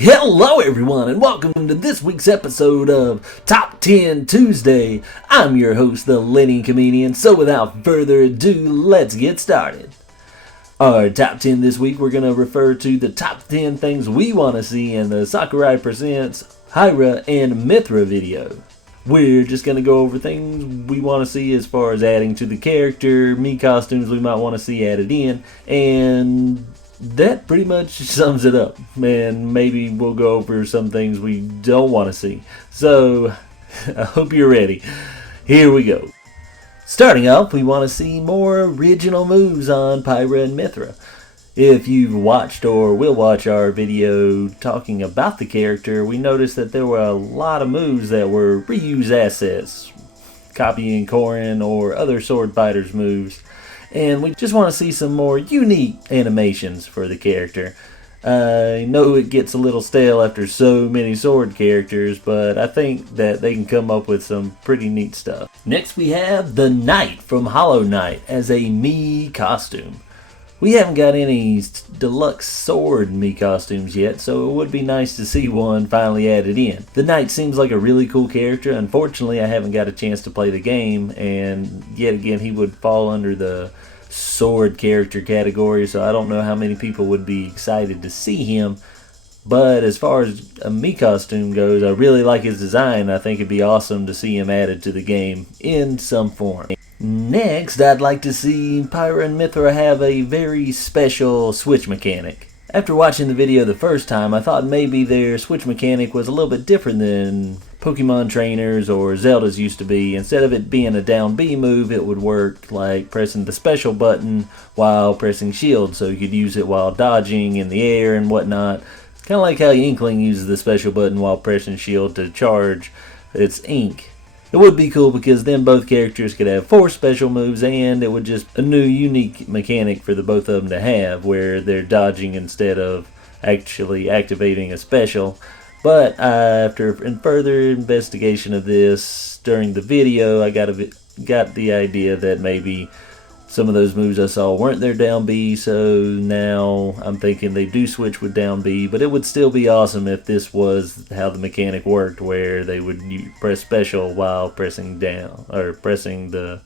Hello everyone and welcome to this week's episode of Top 10 Tuesday. I'm your host, the Lenny Comedian, so without further ado, let's get started. Our top 10 this week, we're going to refer to the top 10 things we want to see in the Sakurai Presents Hyra and Mithra video. We're just going to go over things we want to see as far as adding to the character, costumes we might want to see added in, and that pretty much sums it up. And maybe we'll go over some things we don't want to see. So, I hope you're ready. Here we go. Starting off, we want to see more original moves on Pyra and Mithra. If you've watched or will watch our video talking about the character, we noticed that there were a lot of moves that were reused assets, copying Korin or other sword fighters' moves. And we just want to see some more unique animations for the character. I know it gets a little stale after so many sword characters, but I think that they can come up with some pretty neat stuff. Next we have the Knight from Hollow Knight as a Mii costume. We haven't got any deluxe sword Mii costumes yet, so it would be nice to see one finally added in. The Knight seems like a really cool character. Unfortunately, I haven't got a chance to play the game, and yet again he would fall under the sword character category, so I don't know how many people would be excited to see him. But as far as a Mii costume goes, I really like his design. I think it'd be awesome to see him added to the game in some form. Next, I'd like to see Pyra and Mithra have a very special switch mechanic. After watching the video the first time, I thought maybe their switch mechanic was a little bit different than Pokemon trainers or Zelda's used to be. Instead of it being a down B move, it would work like pressing the special button while pressing shield, so you could use it while dodging in the air and whatnot. It's kind of like how Inkling uses the special button while pressing shield to charge its ink. It would be cool because then both characters could have 4 special moves, and it would just a new unique mechanic for the both of them to have where they're dodging instead of actually activating a special. But after further investigation of this during the video, I got the idea that maybe some of those moves I saw weren't their down B, so now I'm thinking they do switch with down B, but it would still be awesome if this was how the mechanic worked, where they would press special while pressing down, or pressing the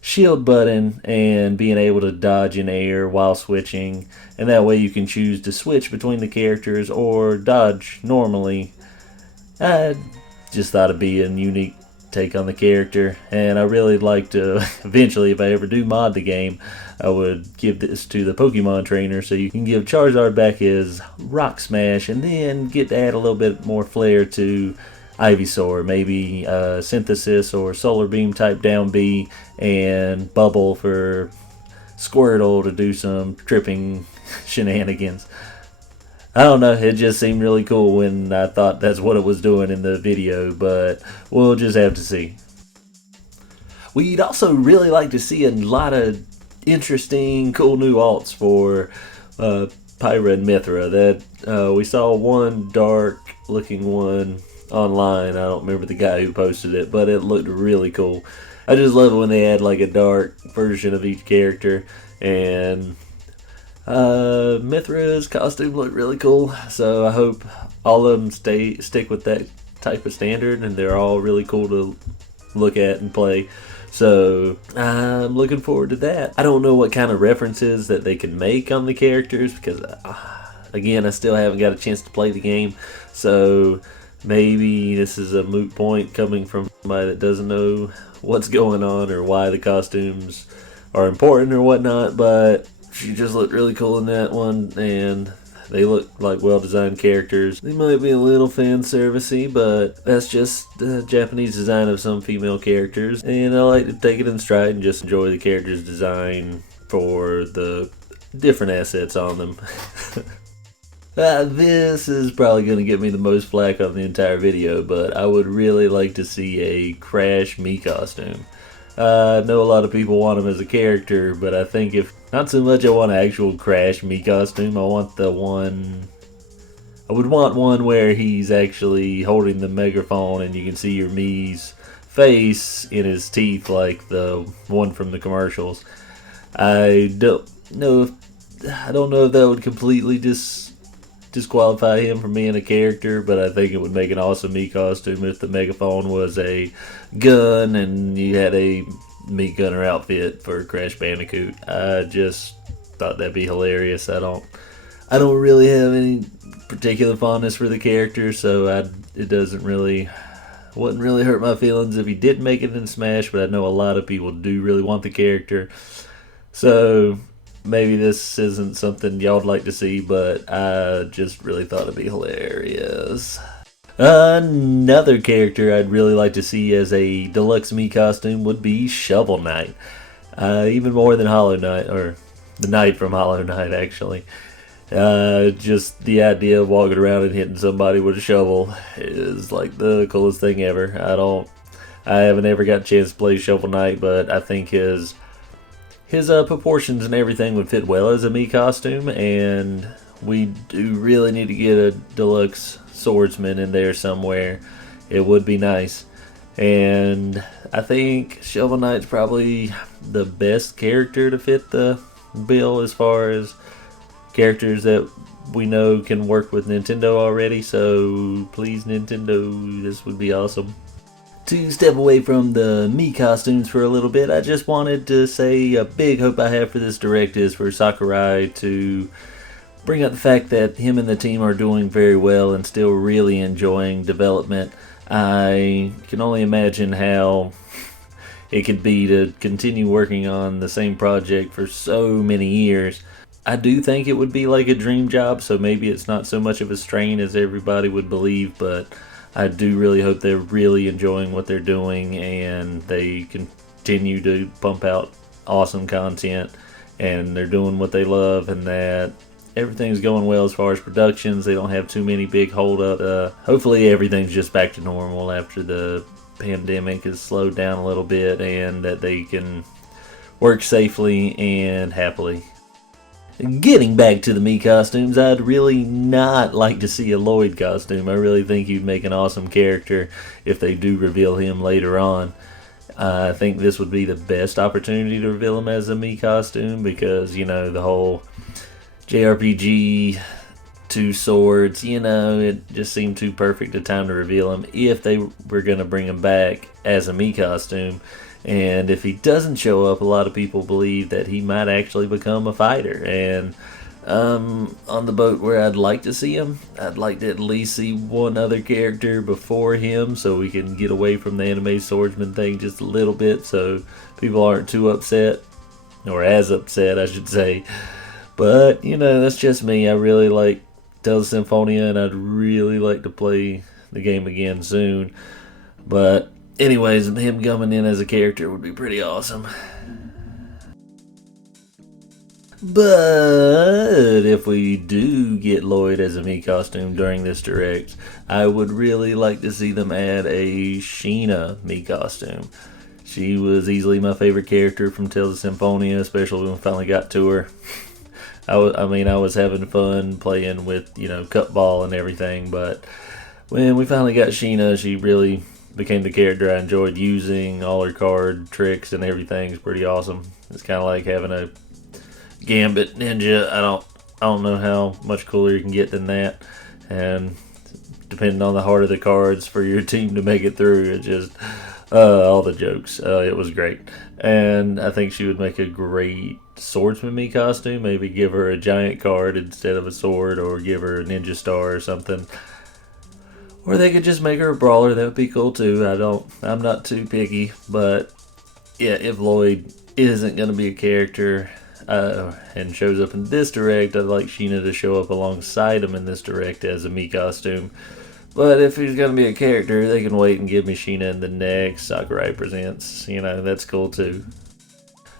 shield button and being able to dodge in air while switching, and that way you can choose to switch between the characters or dodge normally. I just thought it'd be a unique take on the character, and I really like to eventually, if I ever do mod the game, I would give this to the Pokemon trainer so you can give Charizard back his Rock Smash and then get to add a little bit more flair to Ivysaur, maybe Synthesis or Solar Beam type down B, and Bubble for Squirtle to do some tripping shenanigans. I don't know, it just seemed really cool when I thought that's what it was doing in the video, but we'll just have to see. We'd also really like to see a lot of interesting, cool new alts for Pyra and Mithra. That we saw one dark looking one online. I don't remember the guy who posted it, but it looked really cool. I just love it when they add like a dark version of each character, and Mithra's costume looked really cool, so I hope all of them stick with that type of standard, and they're all really cool to look at and play. So I'm looking forward to that. I don't know what kind of references that they can make on the characters because, again, I still haven't got a chance to play the game, so maybe this is a moot point coming from somebody that doesn't know what's going on or why the costumes are important or whatnot, but she just looked really cool in that one, and they look like well-designed characters. They might be a little fan-servicey, but that's just the Japanese design of some female characters, and I like to take it in stride and just enjoy the character's design for the different assets on them. This is probably going to get me the most flack on the entire video, but I would really like to see a Crash Mii costume. I know a lot of people want him as a character, but I think if not so much I want an actual Crash Mii costume, I would want one where he's actually holding the megaphone and you can see your Mii's face in his teeth like the one from the commercials. I don't know if that would completely just disqualify him from being a character, but I think it would make an awesome Mii costume if the megaphone was a gun and you had a Mii Gunner outfit for Crash Bandicoot. I just thought that'd be hilarious. I don't really have any particular fondness for the character, so it wouldn't really hurt my feelings if he didn't make it in Smash, but I know a lot of people do really want the character. So maybe this isn't something y'all would like to see, but I just really thought it'd be hilarious. Another character I'd really like to see as a deluxe Mii costume would be Shovel Knight. Even more than Hollow Knight, or the Knight from Hollow Knight, actually. Just the idea of walking around and hitting somebody with a shovel is like the coolest thing ever. I haven't ever got a chance to play Shovel Knight, but I think his proportions and everything would fit well as a Mii costume, and we do really need to get a deluxe swordsman in there somewhere. It would be nice. And I think Shovel Knight's probably the best character to fit the bill as far as characters that we know can work with Nintendo already. So please, Nintendo, this would be awesome. To step away from the Mii costumes for a little bit, I just wanted to say a big hope I have for this direct is for Sakurai to bring up the fact that him and the team are doing very well and still really enjoying development. I can only imagine how it could be to continue working on the same project for so many years. I do think it would be like a dream job, so maybe it's not so much of a strain as everybody would believe, but I do really hope they're really enjoying what they're doing and they continue to pump out awesome content and they're doing what they love and that everything's going well as far as productions. They don't have too many big holdup. Hopefully everything's just back to normal after the pandemic has slowed down a little bit and that they can work safely and happily. Getting back to the Mii costumes, I'd really not like to see a Lloyd costume. I really think he'd make an awesome character if they do reveal him later on. I think this would be the best opportunity to reveal him as a Mii costume because, the whole JRPG, two swords, it just seemed too perfect a time to reveal him if they were going to bring him back as a Mii costume. And if he doesn't show up, a lot of people believe that he might actually become a fighter. And on the boat where I'd like to see him, I'd like to at least see one other character before him so we can get away from the anime swordsman thing just a little bit so people aren't too upset, or as upset, I should say. But, that's just me. I really like Tales of Symphonia, and I'd really like to play the game again soon. But anyways, him coming in as a character would be pretty awesome. But if we do get Lloyd as a Mii costume during this direct, I would really like to see them add a Sheena Mii costume. She was easily my favorite character from Tales of Symphonia, especially when we finally got to her. I was having fun playing with, Cup Ball and everything, but when we finally got Sheena, she really became the character I enjoyed using. All her card tricks and everything is pretty awesome. It's kind of like having a Gambit ninja. I don't know how much cooler you can get than that. And depending on the heart of the cards for your team to make it through, it just all the jokes. It was great, and I think she would make a great swordsman Mii costume. Maybe give her a giant card instead of a sword, or give her a ninja star or something. Or they could just make her a brawler. That would be cool too. I'm not too picky, but yeah, if Lloyd isn't going to be a character and shows up in this direct, I'd like Sheena to show up alongside him in this direct as a Mii costume. But if he's going to be a character, they can wait and give me Sheena in the next Sakurai Presents. That's cool too.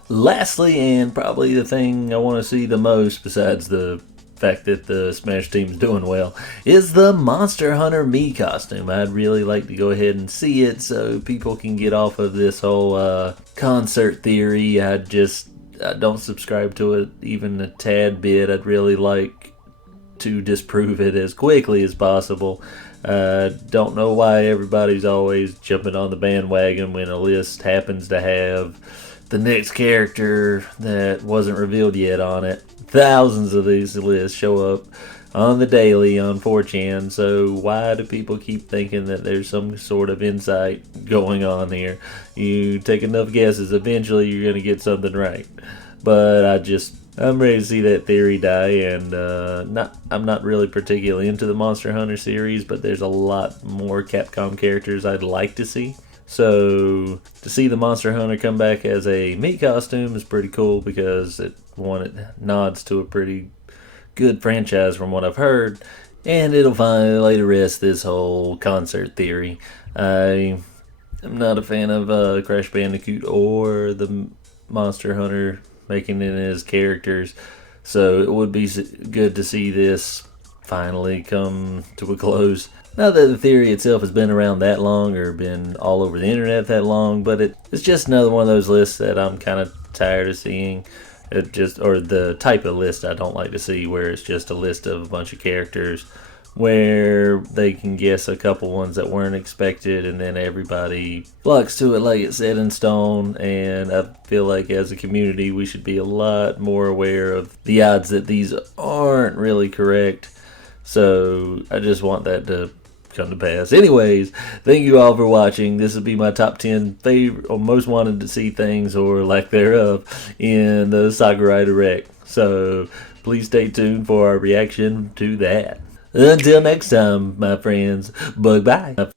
Lastly, and probably the thing I want to see the most, besides the fact that the Smash team's doing well, is the Monster Hunter Mii costume. I'd really like to go ahead and see it so people can get off of this whole concert theory. I don't subscribe to it even a tad bit. I'd really like to disprove it as quickly as possible. Don't know why everybody's always jumping on the bandwagon when a list happens to have the next character that wasn't revealed yet on it. thousands of these lists show up on the daily on 4chan, so why do people keep thinking that there's some sort of insight going on here? You take enough guesses, eventually you're going to get something right. But I'm ready to see that theory die, and I'm not really particularly into the Monster Hunter series, but there's a lot more Capcom characters I'd like to see. So to see the Monster Hunter come back as a meat costume is pretty cool, because it nods to a pretty good franchise from what I've heard, and it'll finally lay to rest this whole concert theory. I am not a fan of Crash Bandicoot or the Monster Hunter making it as characters, so it would be good to see this finally come to a close. Not that the theory itself has been around that long or been all over the internet that long, but it's just another one of those lists that I'm kind of tired of seeing. Or the type of list I don't like to see, where it's just a list of a bunch of characters where they can guess a couple ones that weren't expected, and then everybody flocks to it like it's set in stone. And I feel like as a community we should be a lot more aware of the odds that these aren't really correct. So I just want that to come to pass. Anyways, thank you all for watching. This will be my top 10 favorite or most wanted to see things, or lack thereof, in the Sakurai Direct. So please stay tuned for our reaction to that. Until next time, my friends, bye-bye.